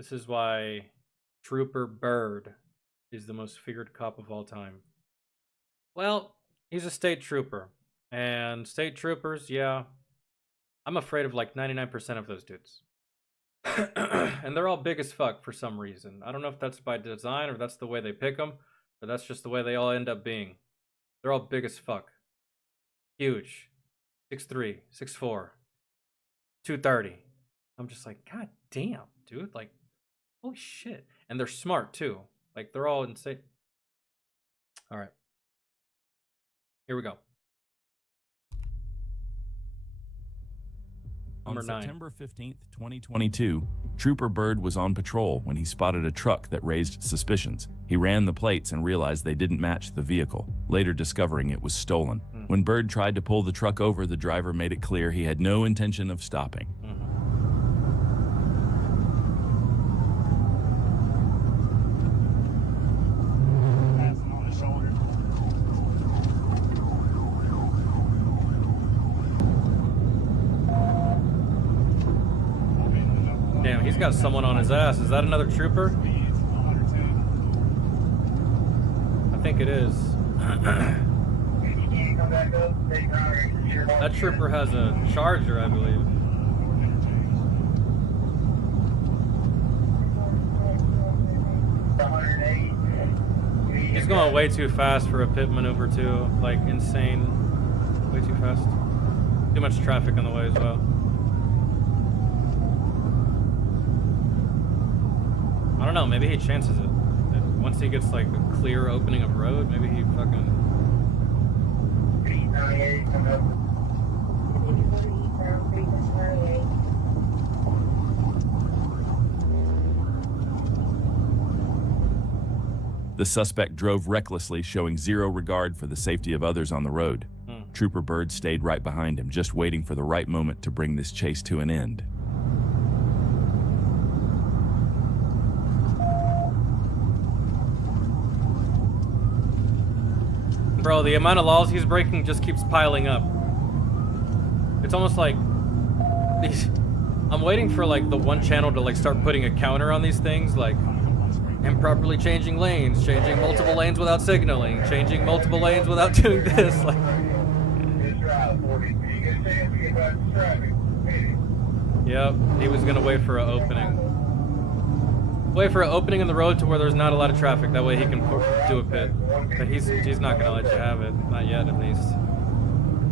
This is why Trooper Byrd is the most feared cop of all time. Well, he's a state trooper. And state troopers, yeah, I'm afraid of like 99% of those dudes. And they're all big as fuck for some reason. I don't know if that's by design or that's the way they pick them, but that's just the way they all end up being. They're all big as fuck. Huge. 6'3", 6'4", 230. I'm just like, God damn, dude. Like, holy shit. And they're smart too. Like, they're all insane. All right. Here we go. Number On 9. September 15th, 2022, Trooper Byrd was on patrol when he spotted a truck that raised suspicions. He ran the plates and realized they didn't match the vehicle, later discovering it was stolen. When Byrd tried to pull the truck over, the driver made it clear he had no intention of stopping. Damn, he's got someone on his ass. Is that another trooper? I think it is. That trooper has a charger, I believe. He's going way too fast for a pit maneuver too. Like, insane. Way too fast. Too much traffic on the way as well. I don't know, maybe he chances it. Once he gets like a clear opening of road, maybe he fucking... The suspect drove recklessly, showing zero regard for the safety of others on the road. Trooper Byrd stayed right behind him, just waiting for the right moment to bring this chase to an end. Bro, the amount of laws he's breaking just keeps piling up. It's almost like I'm waiting for like the one channel to like start putting a counter on these things, like improperly changing lanes, changing multiple lanes without signaling, changing multiple lanes without doing this. Like, yep, he was gonna wait for an opening. Wait for an opening in the road to where there's not a lot of traffic. That way he can do a pit. But he's not gonna let you have it. Not yet, at least.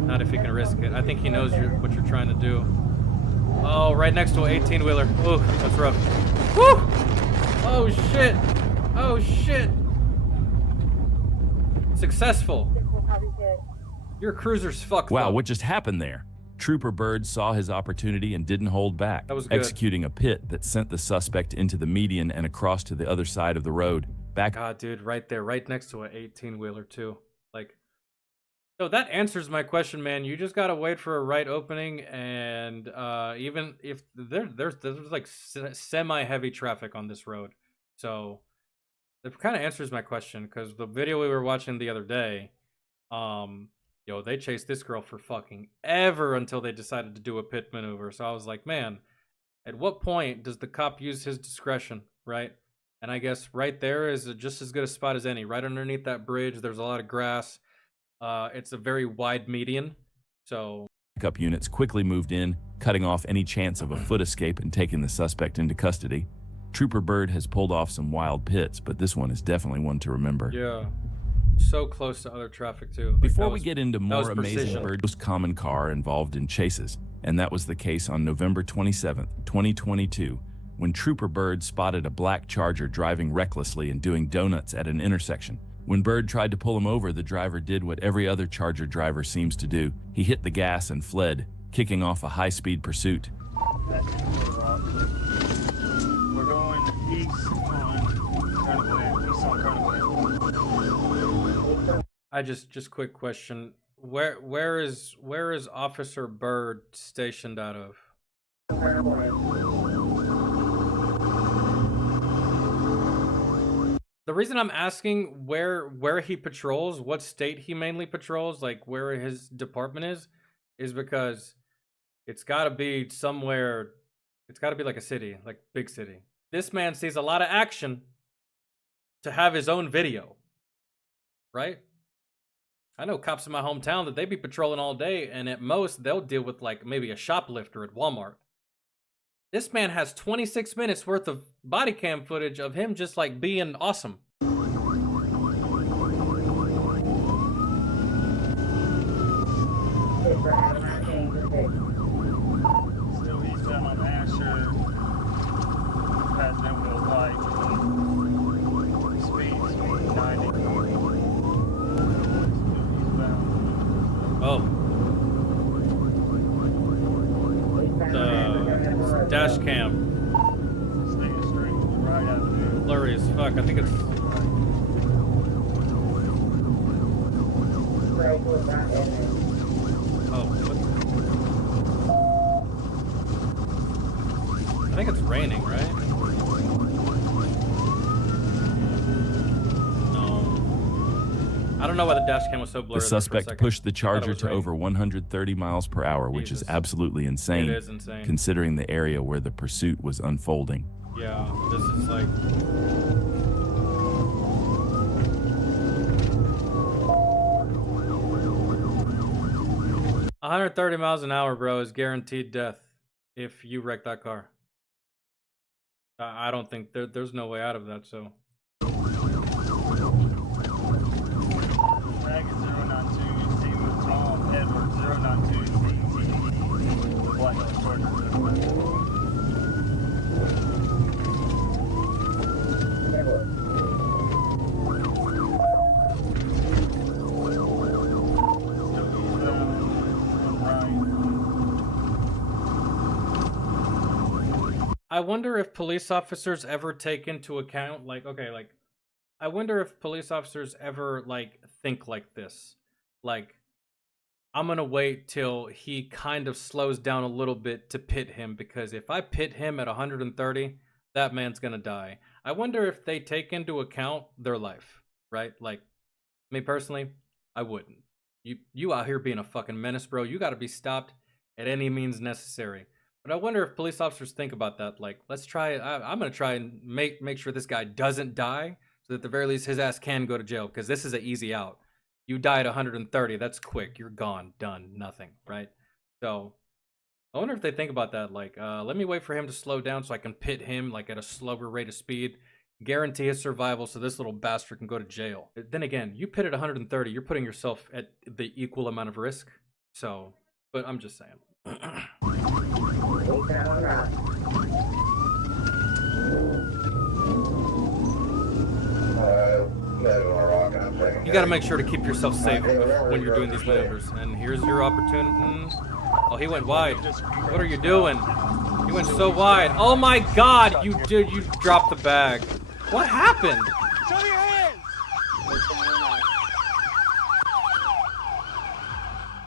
Not if he can risk it. I think he knows what you're trying to do. Oh, right next to an 18-wheeler. Ooh, that's rough. Woo! Oh shit! Oh shit! Successful. Your cruiser's fucked. Wow, though. what just happened there? Trooper Byrd saw his opportunity and didn't hold back, That was good. executing a pit that sent the suspect into the median and across to the other side of the road. God, dude, right there, right next to an 18-wheeler too. Like, so that answers my question, man. You just gotta wait for a right opening, and even if there's like semi-heavy traffic on this road, so it kind of answers my question because the video we were watching the other day, yo, they chased this girl for fucking ever until they decided to do a pit maneuver. So I was like, man, at what point does the cop use his discretion, right? And I guess right there is just as good a spot as any. Right underneath that bridge, there's a lot of grass. It's a very wide median, so... Backup units quickly moved in, cutting off any chance of a foot escape and taking the suspect into custody. Trooper Byrd has pulled off some wild pits, but this one is definitely one to remember. Yeah. So close to other traffic too. Like, Before we get into more amazing precision. Byrd, most common car involved in chases, and that was the case on November 27th, 2022, when Trooper Byrd spotted a black Charger driving recklessly and doing donuts at an intersection. When Byrd tried to pull him over, the driver did what every other Charger driver seems to do. He hit the gas and fled, kicking off a high-speed pursuit. We're going east on Carnival. I just quick question. Where is Officer Byrd stationed out of? The reason I'm asking where he patrols, what state he mainly patrols, like where his department is because it's got to be somewhere. It's got to be like a city, like big city. This man sees a lot of action to have his own video, right? I know cops in my hometown that they be patrolling all day, and at most they'll deal with like maybe a shoplifter at Walmart. This man has 26 minutes worth of body cam footage of him just like being awesome. Still eastbound on Asher. Passing over those lights. Speed 90. Oh. The dash cam. Staying straight, right avenue. Blurry as fuck. I think it's. Oh, what? I think it's raining, right? No. I don't know why the dash cam was so blurry. The suspect pushed the Charger to over 130 miles per hour, which is absolutely insane, It is insane. considering the area where the pursuit was unfolding. Yeah, this is like. $130 miles an hour, bro, is guaranteed death if you wreck that car. I don't think there's no way out of that, so. Dragon 092, team with Tom Edward 092, the Black Hawk Charger. I wonder if police officers ever take into account, like, okay, like, I wonder if police officers ever, like, think like this. Like, I'm gonna wait till he kind of slows down a little bit to pit him, because if I pit him at 130, that man's gonna die. I wonder if they take into account their life, right? Like, me personally, I wouldn't. You out here being a fucking menace, bro. You gotta be stopped at any means necessary. But I wonder if police officers think about that. Like, let's try. I'm gonna try and make sure this guy doesn't die, so that at the very least his ass can go to jail. Because this is an easy out. You die at 130. That's quick. You're gone. Done. Nothing. Right. So I wonder if they think about that. Like, let me wait for him to slow down so I can pit him like at a slower rate of speed. Guarantee his survival so this little bastard can go to jail. Then again, you pit at 130. You're putting yourself at the equal amount of risk. So, but I'm just saying. You gotta make sure to keep yourself safe when you're doing these maneuvers. And here's your opportunity. Oh, he went wide. What are you doing? He went so wide. Oh my God! You dropped the bag. What happened? Show your hands!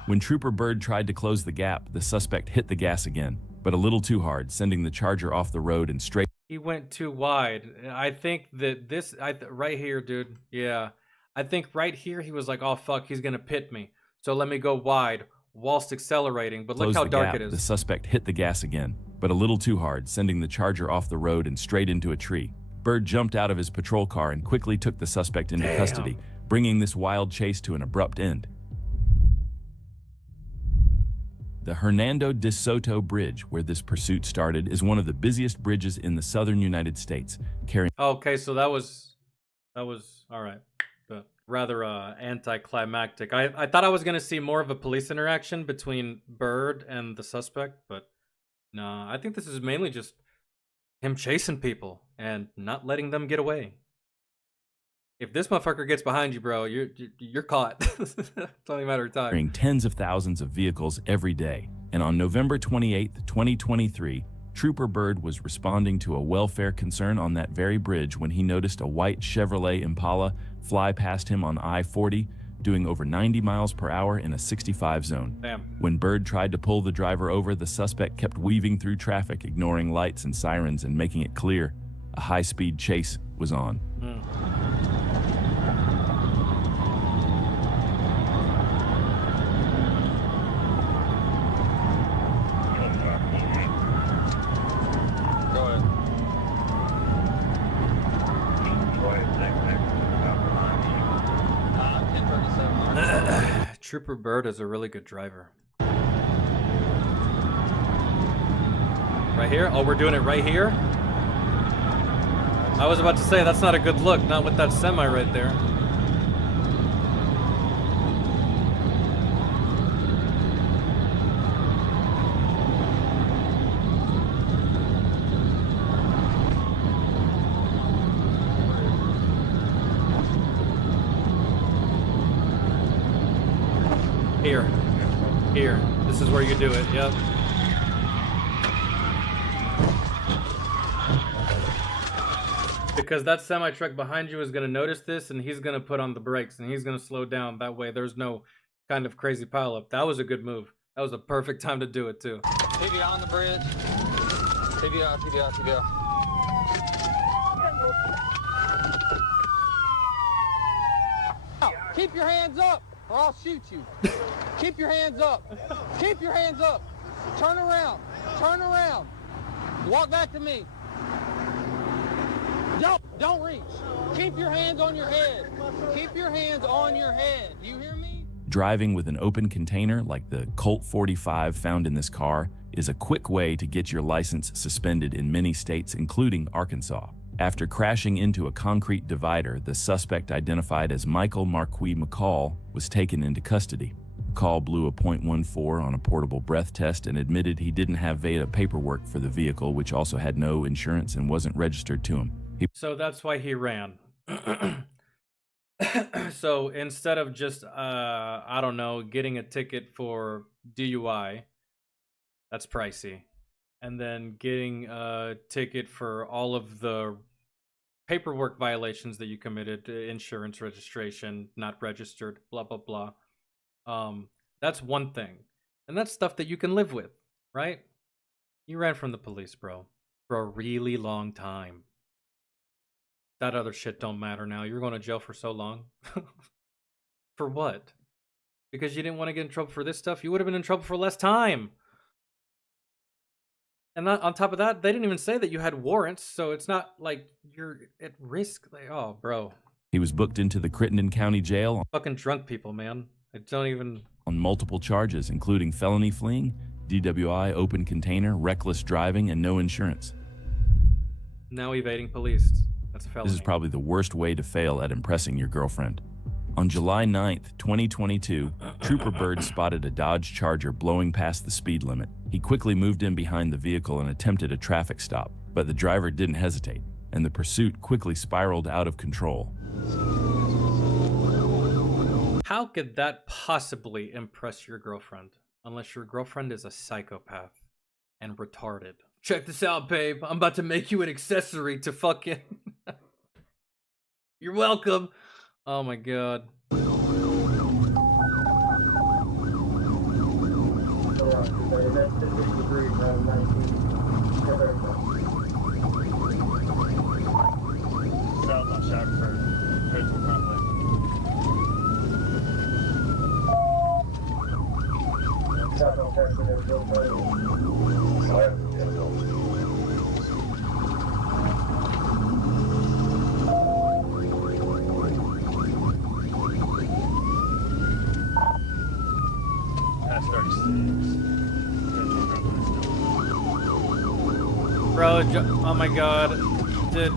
When Trooper Byrd tried to close the gap, the suspect hit the gas again, but a little too hard, sending the Charger off the road and straight. He went too wide. I think that this, right here, dude. Yeah. I think right here he was like, oh fuck, he's gonna pit me. So let me go wide whilst accelerating. But look how dark it is. The suspect hit the gas again, but a little too hard, sending the Charger off the road and straight into a tree. Byrd jumped out of his patrol car and quickly took the suspect into custody, bringing this wild chase to an abrupt end. The Hernando de Soto Bridge, where this pursuit started, is one of the busiest bridges in the southern United States, carrying... Okay, so that was all right, but rather anticlimactic. I thought I was gonna see more of a police interaction between Byrd and the suspect, but no, I think this is mainly just him chasing people and not letting them get away. If this motherfucker gets behind you, bro, you're caught. It's only a matter of time. Carrying tens of thousands of vehicles every day. And on November 28, 2023, Trooper Byrd was responding to a welfare concern on that very bridge when he noticed a white Chevrolet Impala fly past him on I-40, doing over 90 miles per hour in a 65 zone. Damn. When Byrd tried to pull the driver over, the suspect kept weaving through traffic, ignoring lights and sirens and making it clear a high-speed chase was on. Trooper Byrd is a really good driver. Right here? Oh, we're doing it right here? I was about to say, that's not a good look, not with that semi right there. Here. Here. This is where you do it, yep. Because that semi-truck behind you is going to notice this, and he's going to put on the brakes, and he's going to slow down. That way there's no kind of crazy pileup. That was a good move. That was a perfect time to do it, too. TBI on the bridge. TBI, TBI, TBI. Keep your hands up, or I'll shoot you. Keep your hands up. Keep your hands up. Turn around. Turn around. Walk back to me. Don't reach. Keep your hands on your head. Keep your hands on your head. Do you hear me? Driving with an open container like the Colt 45 found in this car is a quick way to get your license suspended in many states, including Arkansas. After crashing into a concrete divider, the suspect, identified as Michael Marquis McCall, was taken into custody. McCall blew a .14 on a portable breath test and admitted he didn't have VADA paperwork for the vehicle, which also had no insurance and wasn't registered to him. So that's why he ran. So instead of just, I don't know, getting a ticket for DUI, that's pricey, and then getting a ticket for all of the paperwork violations that you committed, insurance, registration, not registered, blah, blah, blah. That's one thing. And that's stuff that you can live with, right? You ran from the police, bro, for a really long time. That other shit don't matter now. You're going to jail for so long. For what? Because you didn't want to get in trouble for this stuff? You would have been in trouble for less time. And on top of that, they didn't even say that you had warrants, so it's not like you're at risk. Like, oh, bro. He was booked into the Crittenden County Jail Fucking drunk people, man. I don't even... on multiple charges, including felony fleeing, DWI, open container, reckless driving, and no insurance. Now evading police. That's a felony. This is probably the worst way to fail at impressing your girlfriend. On July 9th, 2022, Trooper Byrd spotted a Dodge Charger blowing past the speed limit. He quickly moved in behind the vehicle and attempted a traffic stop, but the driver didn't hesitate, and the pursuit quickly spiraled out of control. How could that possibly impress your girlfriend? Unless your girlfriend is a psychopath and retarded. Check this out, babe. I'm about to make you an accessory to fucking... You're welcome. Oh my god. South on Shackford, Crystal Company. That's 36. Bro, oh my god. Dude,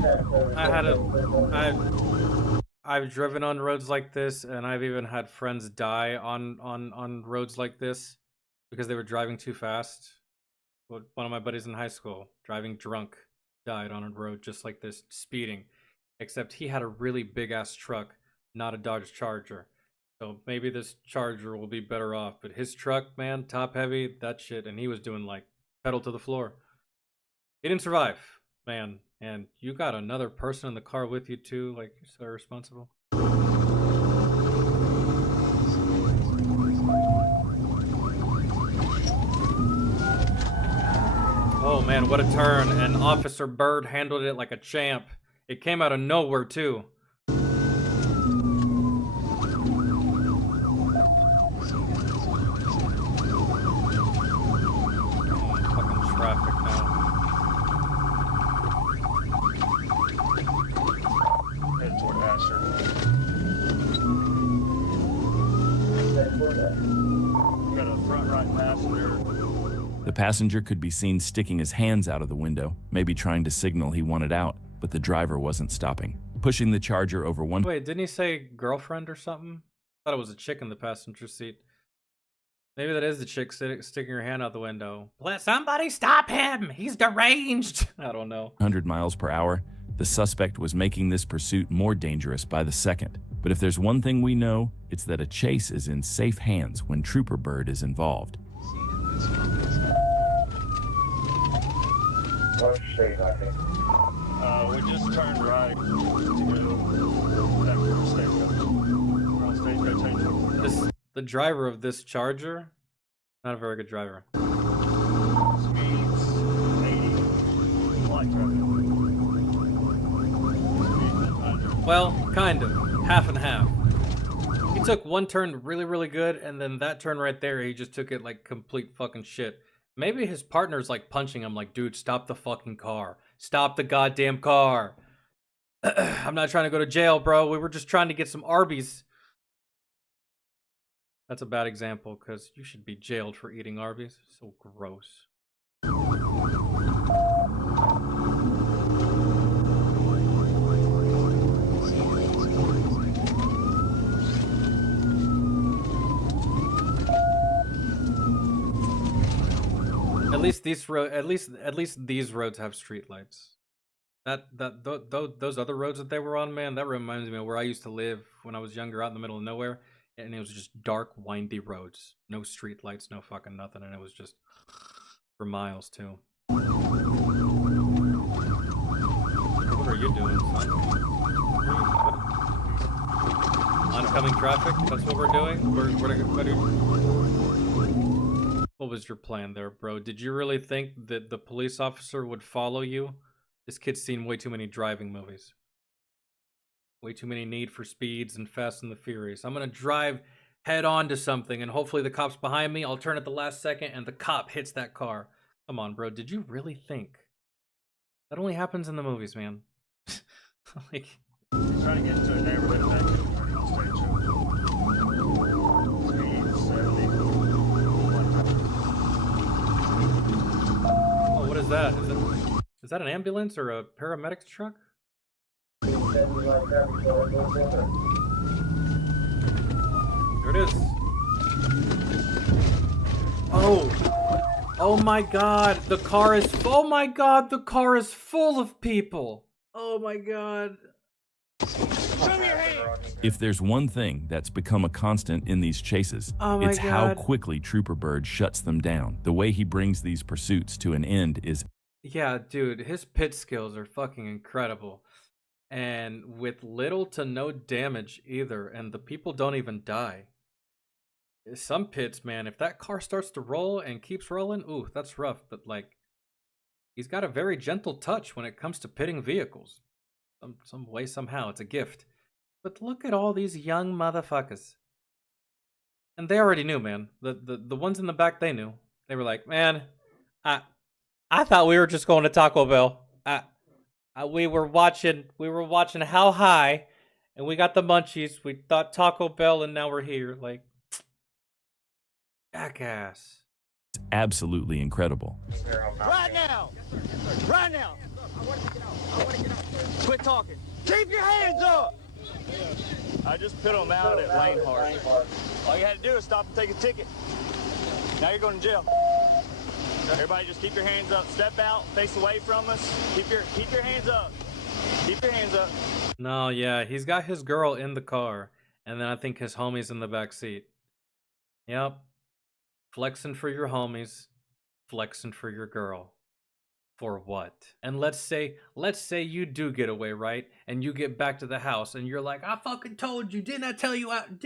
I've driven on roads like this, and I've even had friends die on roads like this because they were driving too fast. One of my buddies in high school, driving drunk, died on a road just like this, speeding. Except he had a really big ass truck, not a Dodge Charger. So maybe this Charger will be better off. But his truck, man, top heavy, that shit, and he was doing like pedal to the floor. He didn't survive, man. And you got another person in the car with you too, like you're so irresponsible. Oh man, what a turn. And Officer Byrd handled it like a champ. It came out of nowhere too. Fucking traffic now. Head toward Asher. The passenger could be seen sticking his hands out of the window, maybe trying to signal he wanted out, but the driver wasn't stopping. Pushing the Charger over one... Wait, didn't he say girlfriend or something? I thought it was a chick in the passenger seat. Maybe that is the chick sticking her hand out the window. Let somebody stop him! He's deranged! I don't know. 100 miles per hour, the suspect was making this pursuit more dangerous by the second. But if there's one thing we know, it's that a chase is in safe hands when Trooper Byrd is involved. What's your state, I think? We just turned right to go that first stage. We're on stage rotation. The driver of this Charger, not a very good driver. Speeds 80. Light traffic. Well, kind of. Half and half. He took one turn really, really good, and then that turn right there, he just took it like complete fucking shit. Maybe his partner's like punching him like, dude, stop the fucking car. Stop the goddamn car. I'm not trying to go to jail, bro. We were just trying to get some Arby's. That's a bad example, because you should be jailed for eating Arby's. So gross. At least these roads have streetlights. Those other roads that they were on, man, that reminds me of where I used to live when I was younger, out in the middle of nowhere, and it was just dark, windy roads, no streetlights, no fucking nothing, and it was just for miles too. What are you doing, son? Oncoming traffic? That's what we're doing? What was your plan there, bro? Did you really think that the police officer would follow you? This kid's seen way too many driving movies. Way too many Need for Speeds and Fast and the Furious. I'm gonna drive head on to something and hopefully the cop's behind me. I'll turn at the last second and the cop hits that car. Come on, bro. Did you really think? That only happens in the movies, man. Like... Trying to get into a neighborhood eventually. Oh, what is that? Is that an ambulance or a paramedics truck? There it is. Oh my god, the car is... Oh my god, the car is full of people. Oh my god. If there's one thing that's become a constant in these chases, it's how quickly Trooper Byrd shuts them down. The way he brings these pursuits to an end is... Yeah, dude, his pit skills are fucking incredible. And with little to no damage either, and the people don't even die. Some pits, man, if that car starts to roll and keeps rolling, ooh, that's rough. But, like, he's got a very gentle touch when it comes to pitting vehicles. Some way, somehow, it's a gift. But look at all these young motherfuckers. And they already knew, man. The ones in the back, they knew. They were like, man, I thought we were just going to Taco Bell. We were watching How High, and we got the munchies. We thought Taco Bell, and now we're here. Like, jackass. It's absolutely incredible. Right now! Right now! Quit talking. Keep your hands up! I just put them out at Lane Hart. All you had to do is stop and take a ticket. Now you're going to jail. Everybody just keep your hands up. Step out, face away from us. Keep your hands up. Keep your hands up. No, yeah, he's got his girl in the car, and then I think his homie's in the back seat. Yep. Flexing for your homies, flexing for your girl. For what? And let's say you do get away, right? And you get back to the house and you're like, I fucking told you, didn't I tell you I'd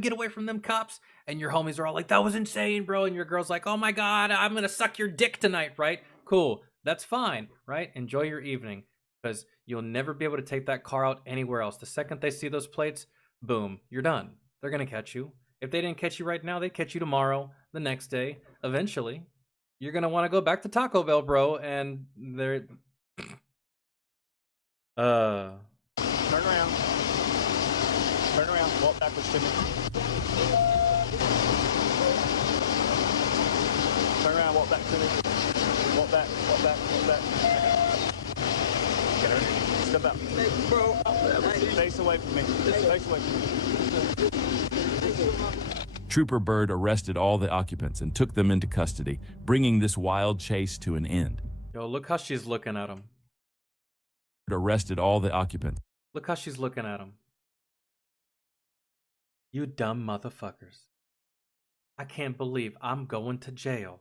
get away from them cops? And your homies are all like, that was insane, bro. And your girl's like, oh my god, I'm gonna suck your dick tonight, right? Cool, that's fine, right? Enjoy your evening, because you'll never be able to take that car out anywhere else. The second they see those plates, boom, you're done. They're gonna catch you. If they didn't catch you right now, they catch you tomorrow, the next day, eventually. You're gonna want to go back to Taco Bell, bro, and they're... Turn around. Turn around. 'em. Walk backwards to me. Turn around, walk back to me. Walk back, walk back, walk back. Get her. Step out. Bro, Face away from me. Face away from me. Trooper Byrd arrested all the occupants and took them into custody, bringing this wild chase to an end. Yo, look how she's looking at him. Arrested all the occupants. Look how she's looking at him. You dumb motherfuckers. I can't believe I'm going to jail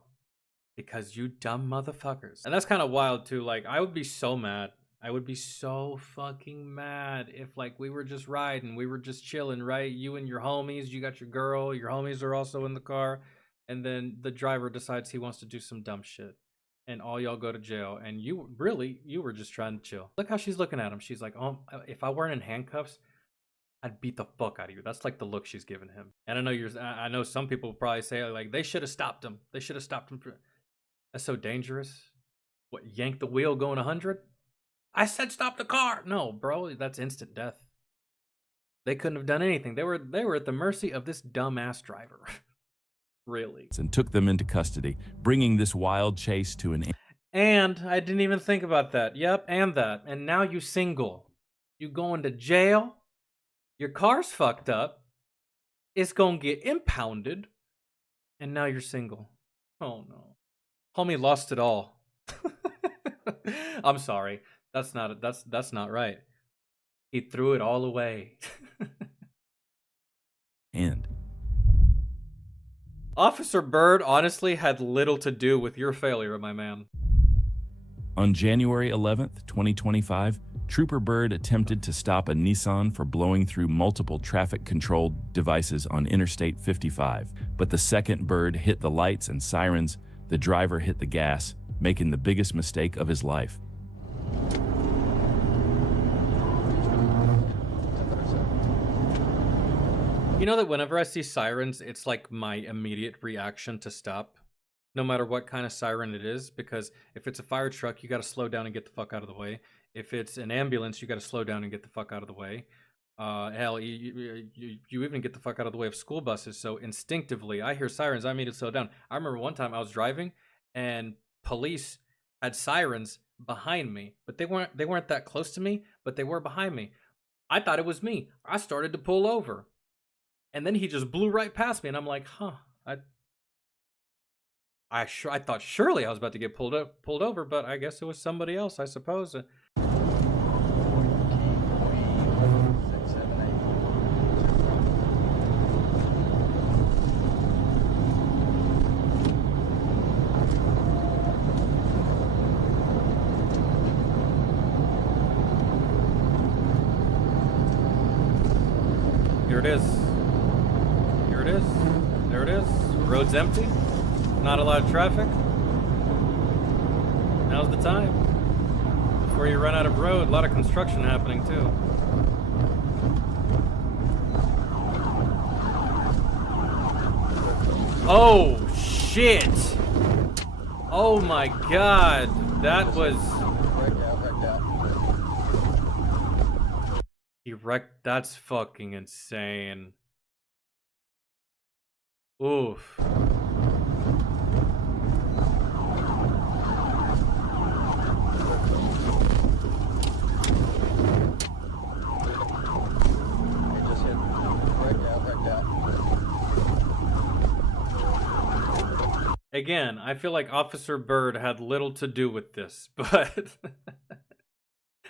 because you dumb motherfuckers. And that's kind of wild too. Like, I would be so mad. I would be so fucking mad if, like, we were just riding, we were just chilling, right? You and your homies, you got your girl, your homies are also in the car, and then the driver decides he wants to do some dumb shit, and all y'all go to jail, and you were just trying to chill. Look how she's looking at him. She's like, oh, if I weren't in handcuffs, I'd beat the fuck out of you. That's like the look she's giving him. And I know some people will probably say, like, they should have stopped him. They should have stopped him. That's so dangerous. What, yank the wheel going 100? I said stop the car. No, bro, that's instant death. They couldn't have done anything. They were at the mercy of this dumbass driver. Really. And took them into custody, bringing this wild chase to an end. And I didn't even think about that. Yep, and that. And now you single. You going to jail. Your car's fucked up. It's gonna get impounded. And now you're single. Oh no. Homie lost it all. I'm sorry. That's not right. He threw it all away. End. Officer Byrd honestly had little to do with your failure, my man. On January 11th, 2025, Trooper Byrd attempted to stop a Nissan for blowing through multiple traffic-controlled devices on Interstate 55. But the second Byrd hit the lights and sirens, the driver hit the gas, making the biggest mistake of his life. You know that whenever I see sirens, it's like my immediate reaction to stop, no matter what kind of siren it is, because if it's a fire truck, you got to slow down and get the fuck out of the way. If it's an ambulance, you got to slow down and get the fuck out of the way. Hell, you even get the fuck out of the way of school buses. So instinctively, I hear sirens, I immediately slow down. I remember one time I was driving and police had sirens behind me, but they weren't that close to me, but they were behind me. I thought it was me. I started to pull over. And then he just blew right past me, and I'm like, huh. I thought surely I was about to get pulled over, but I guess it was somebody else, I suppose. Here it is. Here it is. There it is. Road's empty. Not a lot of traffic. Now's the time. Before you run out of road, a lot of construction happening too. Oh shit! Oh my god, that was... He wrecked... That's fucking insane. Oof. Again, I feel like Officer Byrd had little to do with this, but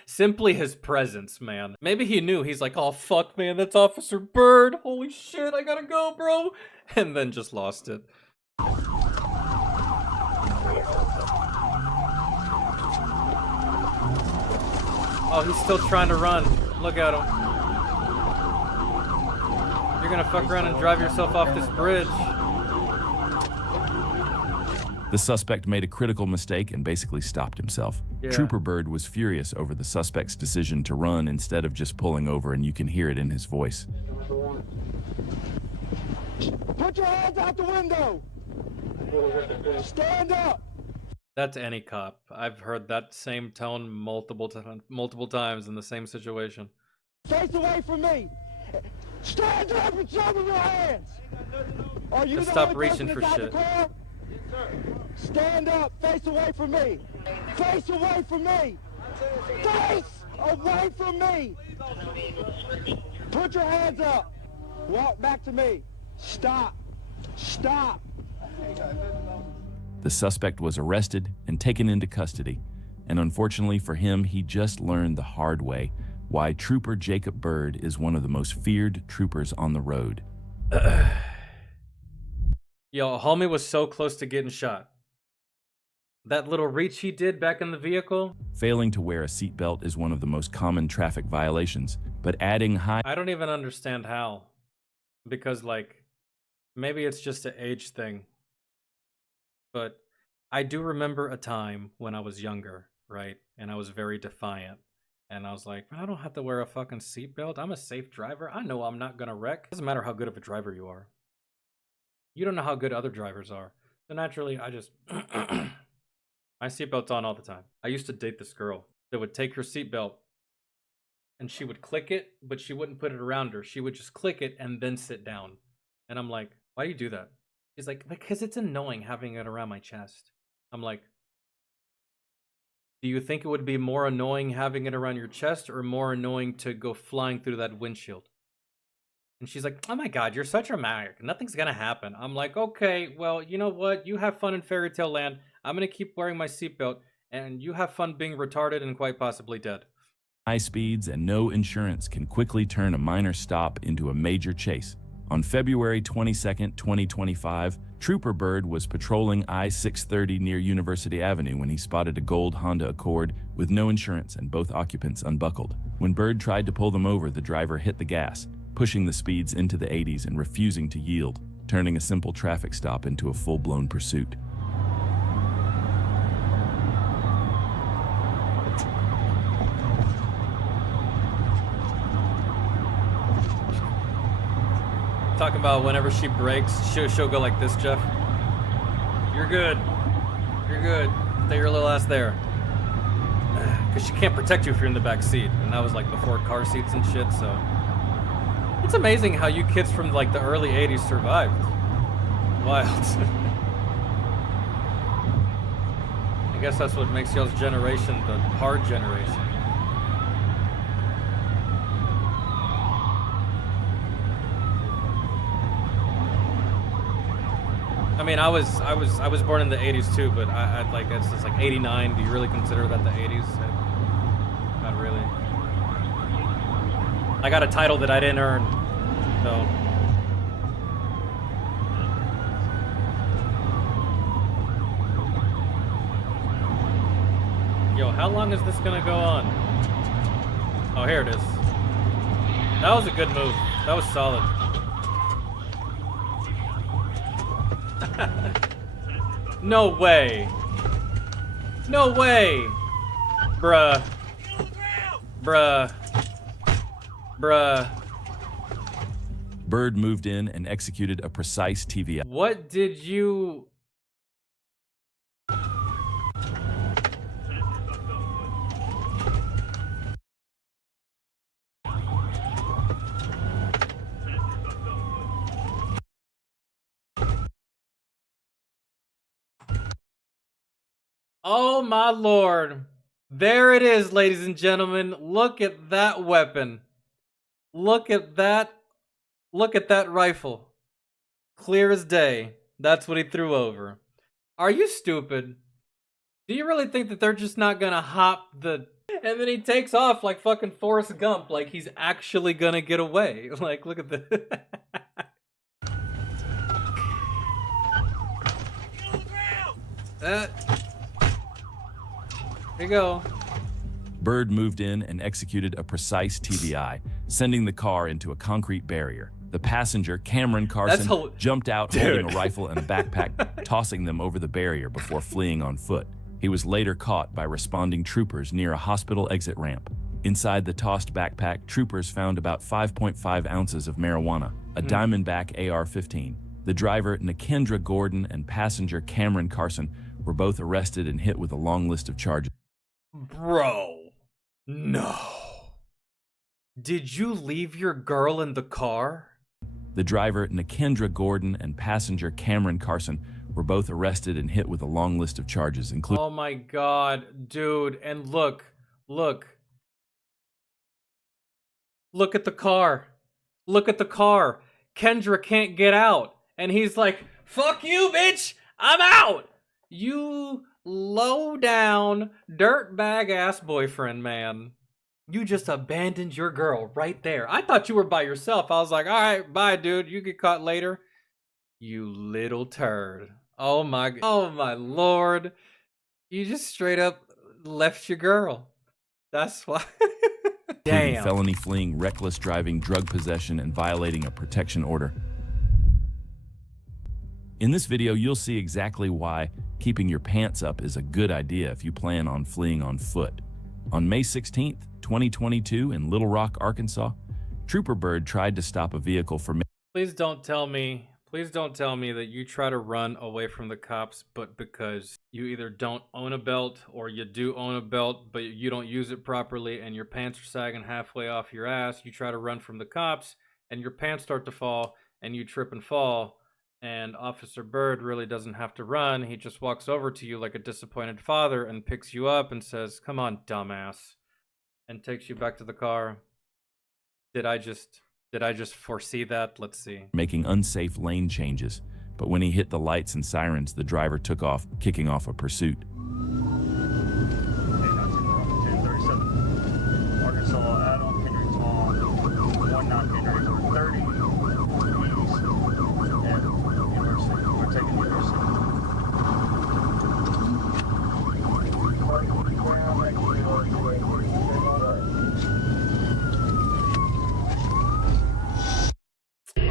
simply his presence, man. Maybe he knew. He's like, oh, fuck, man, that's Officer Byrd. Holy shit, I gotta go, bro. And then just lost it. Oh, he's still trying to run. Look at him. You're gonna fuck around and drive yourself off this bridge. The suspect made a critical mistake and basically stopped himself. Yeah. Trooper Byrd was furious over the suspect's decision to run instead of just pulling over, and you can hear it in his voice. Put your hands out the window! Stand up! That's any cop. I've heard that same tone multiple times in the same situation. Face away from me! Stand up and show me your hands! Are you Just the stop only reaching person for inside shit. the car? Stand up. Face away from me. Face away from me. Face away from me. Put your hands up. Walk back to me. Stop. Stop. The suspect was arrested and taken into custody, and unfortunately for him, he just learned the hard way why Trooper Jacob Byrd is one of the most feared troopers on the road. Yo, homie was so close to getting shot. That little reach he did back in the vehicle. Failing to wear a seatbelt is one of the most common traffic violations, but adding high... I don't even understand how. Because, like, maybe it's just an age thing. But I do remember a time when I was younger, right? And I was very defiant. And I was like, man, I don't have to wear a fucking seatbelt. I'm a safe driver. I know I'm not gonna wreck. It doesn't matter how good of a driver you are. You don't know how good other drivers are. So naturally, I just... My seatbelt's on all the time. I used to date this girl that would take her seatbelt and she would click it, but she wouldn't put it around her. She would just click it and then sit down. And I'm like, why do you do that? She's like, because it's annoying having it around my chest. I'm like, do you think it would be more annoying having it around your chest or more annoying to go flying through that windshield? And she's like, oh my God, you're such a dramatic. Nothing's gonna happen. I'm like, okay, well, you know what? You have fun in fairy tale land. I'm gonna keep wearing my seatbelt, and you have fun being retarded and quite possibly dead. High speeds and no insurance can quickly turn a minor stop into a major chase. On February 22, 2025, Trooper Byrd was patrolling I-630 near University Avenue when he spotted a gold Honda Accord with no insurance and both occupants unbuckled. When Byrd tried to pull them over, the driver hit the gas, pushing the speeds into the 80s and refusing to yield, turning a simple traffic stop into a full-blown pursuit. Talking about whenever she brakes, she'll go like this, Jeff. You're good. You're good. Stay your little ass there. Because she can't protect you if you're in the back seat. And that was like before car seats and shit, so... It's amazing how you kids from like the early 80s survived. Wild. I guess that's what makes y'all's generation the hard generation. I mean, I was born in the 80s too, but I like it's just like 89. Do you really consider that the 80s? Not really. I got a title that I didn't earn, so. Yo, how long is this gonna go on? Oh, here it is. That was a good move. That was solid. No way. No way. Bruh. Bruh. Bruh. Byrd moved in and executed a precise TVI. What did you... Oh my lord. There it is, ladies and gentlemen. Look at that weapon. Look at that. Look at that rifle. Clear as day. That's what he threw over. Are you stupid? Do you really think that they're just not gonna hop the... And then he takes off like fucking Forrest Gump, like he's actually gonna get away. Like, look at the... Here you go. Byrd moved in and executed a precise TVI, sending the car into a concrete barrier. The passenger, Cameron Carson, jumped out holding a rifle and a backpack, tossing them over the barrier before fleeing on foot. He was later caught by responding troopers near a hospital exit ramp. Inside the tossed backpack, troopers found about 5.5 ounces of marijuana, a Diamondback AR-15. The driver, Nikendra Gordon, and passenger Cameron Carson were both arrested and hit with a long list of charges. Bro, no. Did you leave your girl in the car? The driver, Nikendra Gordon, and passenger Cameron Carson were both arrested and hit with a long list of charges, including... Oh my god, dude. And look. Look at the car. Look at the car. Kendra can't get out. And he's like, fuck you, bitch. I'm out. You low down, dirtbag ass boyfriend, man. You just abandoned your girl right there. I thought you were by yourself. I was like, all right, bye, dude. You get caught later. You little turd. Oh my lord. You just straight up left your girl. That's why. Damn. Felony fleeing, reckless driving, drug possession, and violating a protection order. In this video, you'll see exactly why keeping your pants up is a good idea if you plan on fleeing on foot. On May 16th, 2022, in Little Rock, Arkansas, Trooper Byrd tried to stop a vehicle for... Please don't tell me that you try to run away from the cops, but because you either don't own a belt or you do own a belt, but you don't use it properly and your pants are sagging halfway off your ass, you try to run from the cops and your pants start to fall and you trip and fall. And Officer Byrd really doesn't have to run. He just walks over to you like a disappointed father and picks you up and says, come on, dumbass, and takes you back to the car. Did I just foresee that? Let's see. Making unsafe lane changes, but when he hit the lights and sirens, the driver took off, kicking off a pursuit. 1037. Arkansas, Adam, Hendricks on 19 Hendricks, 30 east, and University. We're taking University.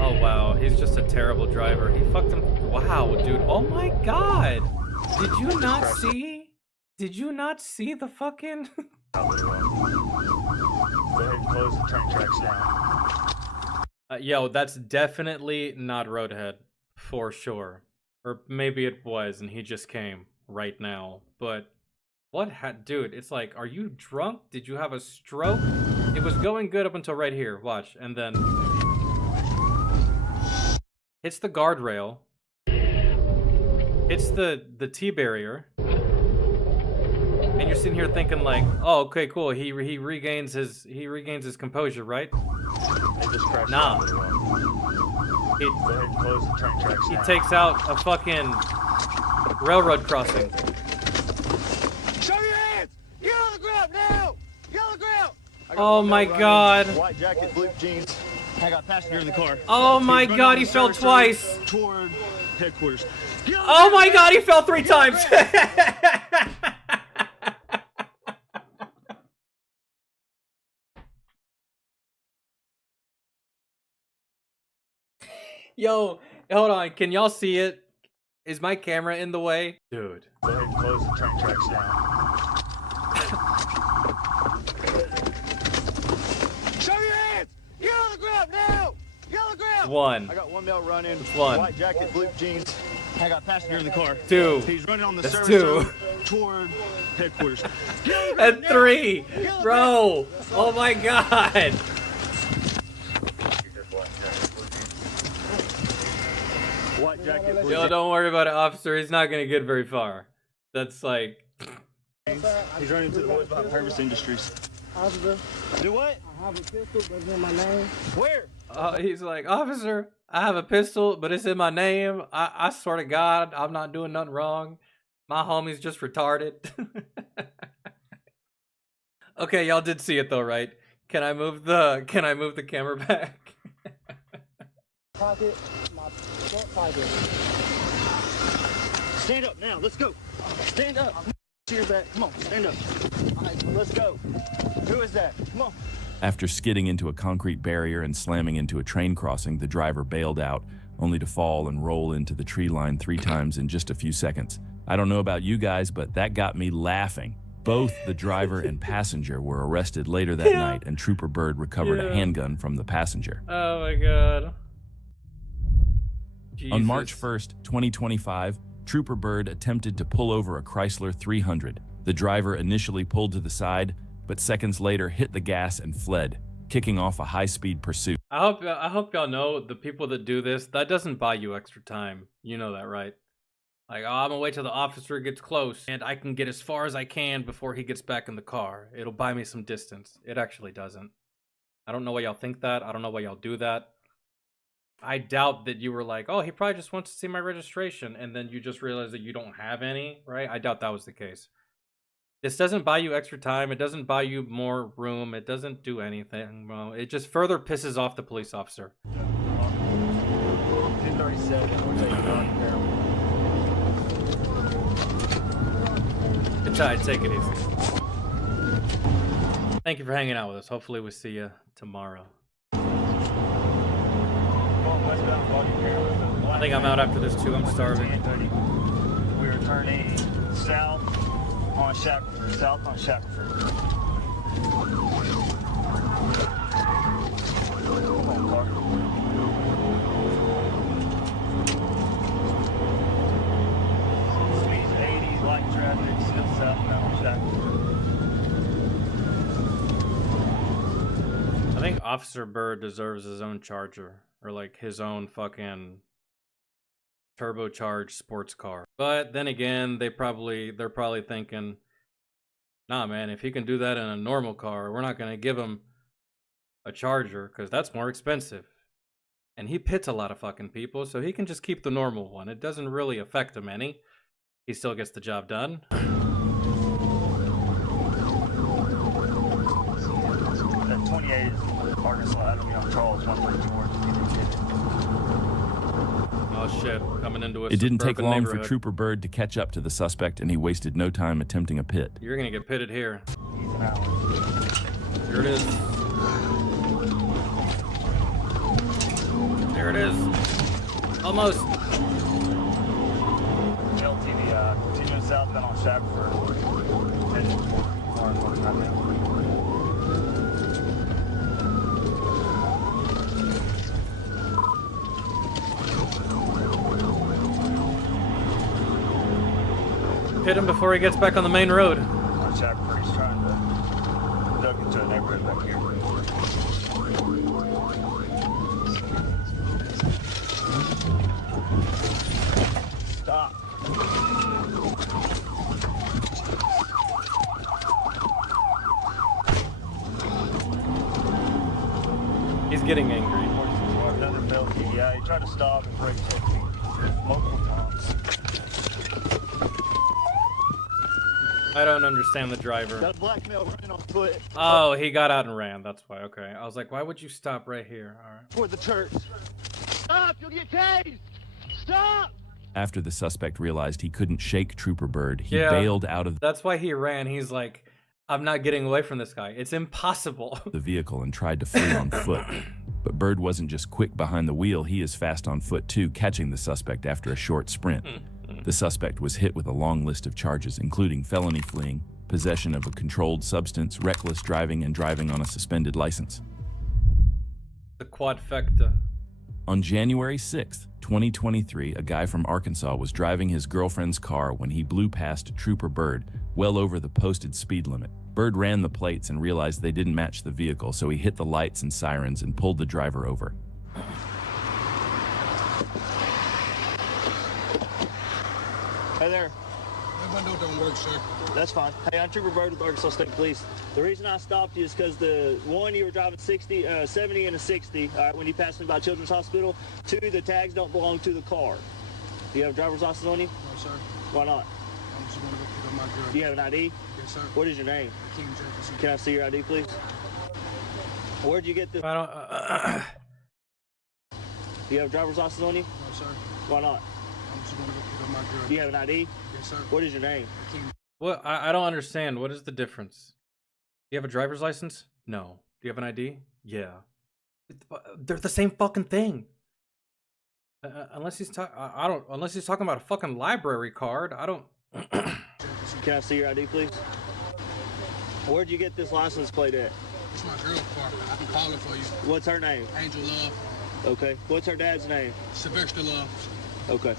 Oh wow, he's just a terrible driver. He fucked him. Wow, dude. Oh my god. Did you not see? Did you not see the fucking? Go ahead and close the train tracks down. Yo, that's definitely not Roadhead, for sure. Or maybe it was, and he just came right now. But what, dude? It's like, are you drunk? Did you have a stroke? It was going good up until right here. Watch, and then hits the guardrail. Hits the T barrier. And you're sitting here thinking like, oh, okay, cool. He regains his composure, right? They just crashed Nah. Go ahead and close the train tracks He down. takes out a fucking railroad crossing. Show your hands! Get on the ground now! Get on the ground! Oh my god. White jacket, blue jeans. I got a passenger in the car. Oh my He's running god, on he the fell service twice. road toward headquarters. Oh my god, he fell 3 times. Yo, hold on. Can y'all see it? Is my camera in the way? Dude. Go ahead and close the train tracks down. Show your hands! Get on the ground now! Get on the ground! 1. I got one male running. One. White jacket, blue jeans. I got a passenger in the car. 2. He's running on the That's service 2. road toward headquarters. And 3. Bro. Oh my god. White jacket, blue Yo, jeans. don't worry about it, officer. He's not gonna get very far. That's like... He's running to the woods behind Purvis Industries. Officer, Do what? I have a pistol that's in my name. Where? He's like, officer, I have a pistol, but it's in my name. I swear to God, I'm not doing nothing wrong. My homie's just retarded. Okay, y'all did see it though, right? Can I move the camera back? Pocket, my front pocket. Stand up now. Let's go. Stand up. Cheers that. Come on. Stand up. All right, let's go. Who is that? Come on. After skidding into a concrete barrier and slamming into a train crossing, the driver bailed out, only to fall and roll into the tree line 3 times in just a few seconds. I don't know about you guys, but that got me laughing. Both the driver and passenger were arrested later that night, and Trooper Byrd recovered a handgun from the passenger. Oh my god. On March Jesus. 1st, 2025, Trooper Byrd attempted to pull over a Chrysler 300. The driver initially pulled to the side, but seconds later hit the gas and fled, kicking off a high-speed pursuit. I hope y'all know, the people that do this, that doesn't buy you extra time. You know that, right? Like, oh, I'm gonna wait till the officer gets close and I can get as far as I can before he gets back in the car. It'll buy me some distance. It actually doesn't. I don't know why y'all think that. I don't know why y'all do that. I doubt that you were like, oh, he probably just wants to see my registration, and then you just realize that you don't have any, right? I doubt that was the case. This doesn't buy you extra time. It doesn't buy you more room. It doesn't do anything. Well, it just further pisses off the police officer. 237, we're taking on here. Good try. Take it easy. Thank you for hanging out with us. Hopefully we see you tomorrow. I think I'm out after this too. I'm starving. We are turning south on Shackelford. South on Shackelford. Come on, car. Speed 80, light traffic, still southbound on Shackelford. I think Officer Byrd deserves his own charger, or like his own fucking turbocharged sports car. But then again, they're probably thinking, nah, man, if he can do that in a normal car, we're not gonna give him a charger because that's more expensive. And he pits a lot of fucking people, so he can just keep the normal one. It doesn't really affect him any. He still gets the job done. That 28 is Arkansas Avenue on Charles, 132 Oh shit, coming into a It didn't take suburban long for neighborhood. Trooper Byrd to catch up to the suspect, and he wasted no time attempting a pit. You're gonna get pitted here. He's an hour. Here it is. There it is. Almost. LTVI, continuing southbound on Shackelford. Heading for Orange right now. Hit him before he gets back on the main road. On Shackelford, he's trying to duck into a neighborhood back here. Stop. He's getting angry. Another LTVI. He tried to stop and brake check me multiple times. I don't understand the driver. Got a black male running on foot Oh, he got out and ran. That's why. Okay. I was like, why would you stop right here? All right. for the church. Stop! You'll get tased! Stop! After the suspect realized he couldn't shake Trooper Byrd, he Yeah. bailed out of That's why he ran. He's like, I'm not getting away from this guy. It's impossible. the vehicle and tried to flee on foot. But Byrd wasn't just quick behind the wheel, he is fast on foot too, catching the suspect after a short sprint. The suspect was hit with a long list of charges, including felony fleeing, possession of a controlled substance, reckless driving, and driving on a suspended license. The quadfecta. On January 6th, 2023, a guy from Arkansas was driving his girlfriend's car when he blew past Trooper Byrd, well over the posted speed limit. Byrd ran the plates and realized they didn't match the vehicle, so he hit the lights and sirens and pulled the driver over. Hey there. That window don't work, sir. That's fine. Hey, I'm Trooper Byrd with Arkansas State Police. The reason I stopped you is because you were driving 70 and a 60 when you passed me by Children's Hospital. 2, the tags don't belong to the car. Do you have a driver's license on you? No, sir. Why not? I'm just gonna go pick up my girl. Do you have an ID? Yes, sir. What is your name? King Jefferson. Can I see your ID, please? Where'd you get this? I don't. Do you have a driver's license on you? No, sir. Why not? I'm just gonna go pick up my girl. Do you have an ID? Yes, sir. What is your name? King. What? I don't understand. What is the difference? Do you have a driver's license? No. Do you have an ID? Yeah. They're the same fucking thing. Unless he's Unless he's talking about a fucking library card, I don't. Can I see your ID, please? Where'd you get this license plate at? It's my girl car. I can call it for you. What's her name? Angel Love. Okay. What's her dad's name? Sylvester Love. Okay.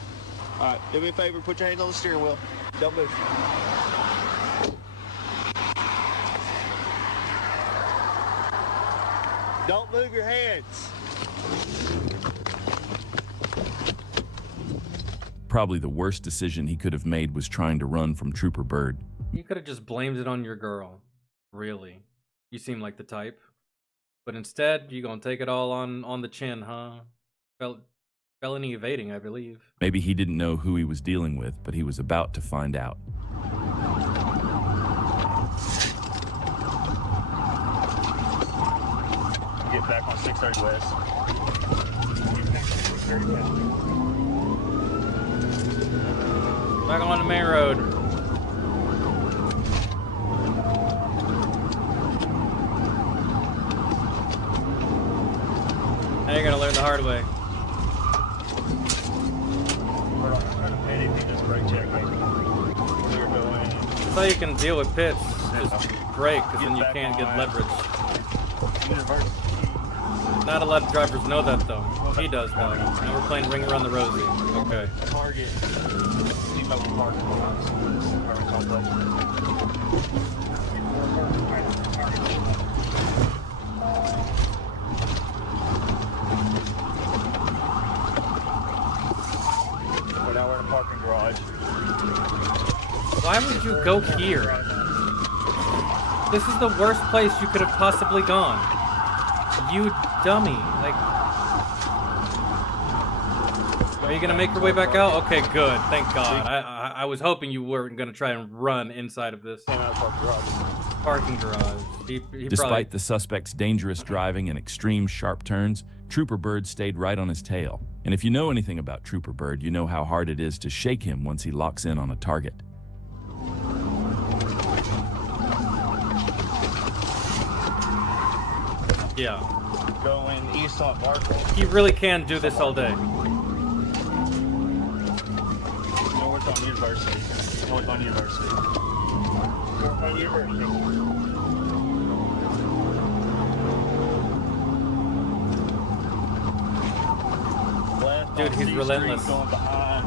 All right. Do me a favor. Put your hands on the steering wheel. Don't move. Don't move your hands. Probably the worst decision he could have made was trying to run from Trooper Byrd. You could have just blamed it on your girl. Really. You seem like the type. But instead, you gonna take it all on the chin, huh? Felony evading, I believe. Maybe he didn't know who he was dealing with, but he was about to find out. Get back on 630 West. Back on the main road. Now you're gonna learn the hard way. That's how you can deal with pits. Just brake, because then you can't get leverage. Not a lot of drivers know that though. He does though. Now we're playing Ring Around the Rosie. Okay. Target. Now we're in a parking garage. Why would you go here? This is the worst place you could have possibly gone. You dummy. Like, are you gonna make your way back out? Okay, good. Thank God. I was hoping you weren't gonna try and run inside of this parking garage. Despite the suspect's dangerous driving and extreme sharp turns, Trooper Byrd stayed right on his tail. And if you know anything about Trooper Byrd, you know how hard it is to shake him once he locks in on a target. Yeah. Going east on Markle. He really can do this all day. North on University. North on University. North on University. Dude, he's relentless. Going behind.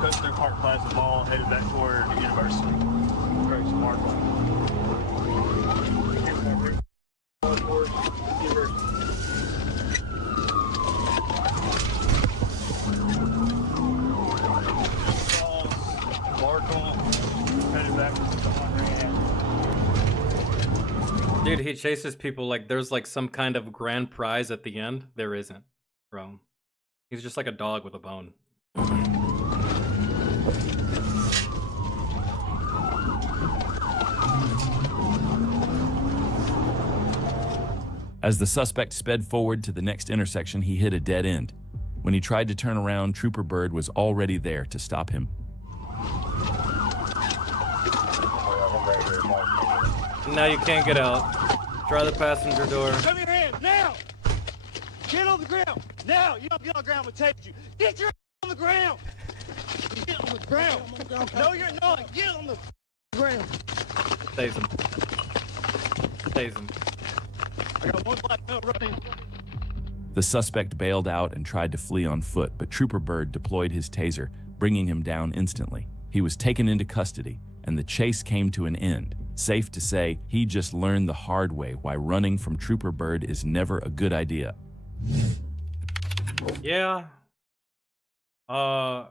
Coast through Park Plaza Mall, headed back toward University. Straight to Markle. Dude, he chases people like there's like some kind of grand prize at the end. There isn't, bro. He's just like a dog with a bone. As the suspect sped forward to the next intersection, he hit a dead end. When he tried to turn around, Trooper Byrd was already there to stop him. Now you can't get out. Try the passenger door. Come your hands now! Get on the ground! Now! You don't get on the ground, I'm gonna take you. Get your on the ground! Get on the ground! No, you're not! Get on the ground! Tase him. Tase him. I got one black belt running. The suspect bailed out and tried to flee on foot, but Trooper Byrd deployed his taser, bringing him down instantly. He was taken into custody, and the chase came to an end. Safe to say, he just learned the hard way why running from Trooper Byrd is never a good idea. Yeah. I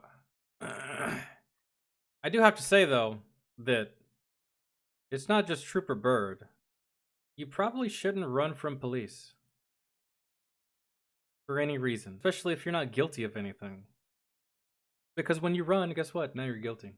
do have to say, though, that it's not just Trooper Byrd. You probably shouldn't run from police. For any reason. Especially if you're not guilty of anything. Because when you run, guess what? Now you're guilty.